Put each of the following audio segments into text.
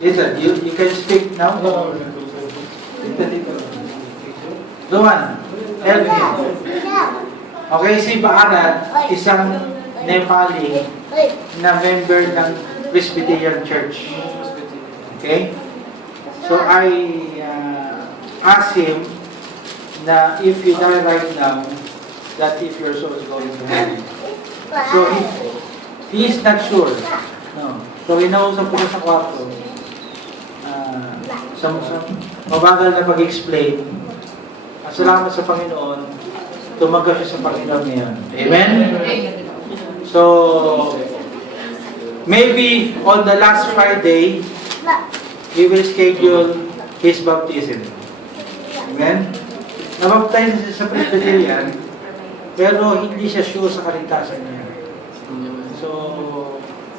Listen, you can speak now. Luan, help me. Okay, si Baarat, isang Nepali na member ng Presbyterian Church. Okay? So I asked him na if you die right now, that if your soul is going to heaven. So he is not sure. No. So inausap ko sa kwarto. Mabagal na pag-explain. Salamat sa Panginoon. Tumagal siya sa Panginoon niya. Amen? So, maybe on the last Friday, we will schedule his baptism. Amen? Nabaptize siya sa Presbyterian, pero hindi siya sure sa kaligtasan niya. So,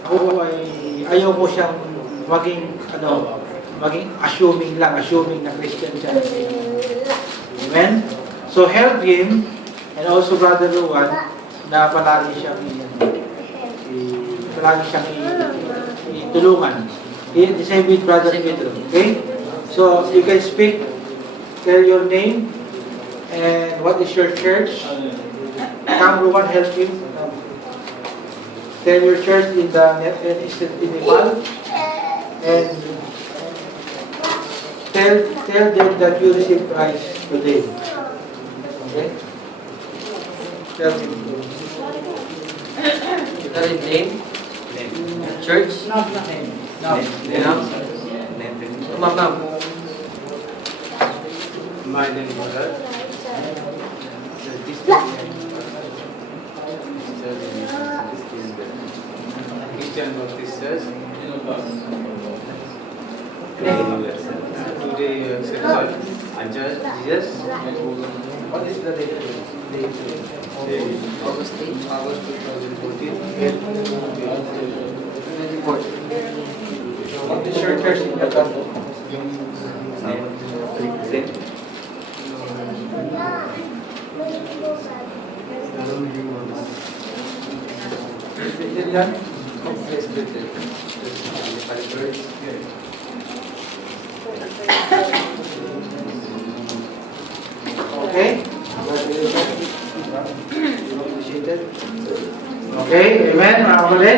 ako ay ayaw ko siyang maging assuming na Christian siya. Amen? So help him and also Brother Luan na palagi siyang itulungan. The same with Brother Pedro. Okay? So you can speak, tell your name and what is your church. Come Luan, help him. Tell your church in Nepal and tell them that you received Christ today. Okay? Tell them. You got a name? Church? Not name. No. Ma'am. My name is Bharat. Christian Baptist Church. Today accepted Jesus. What is the date? August 2014. What is your church in Jakarta? Presbyterian? Okay? Okay, amen, mga kapatid.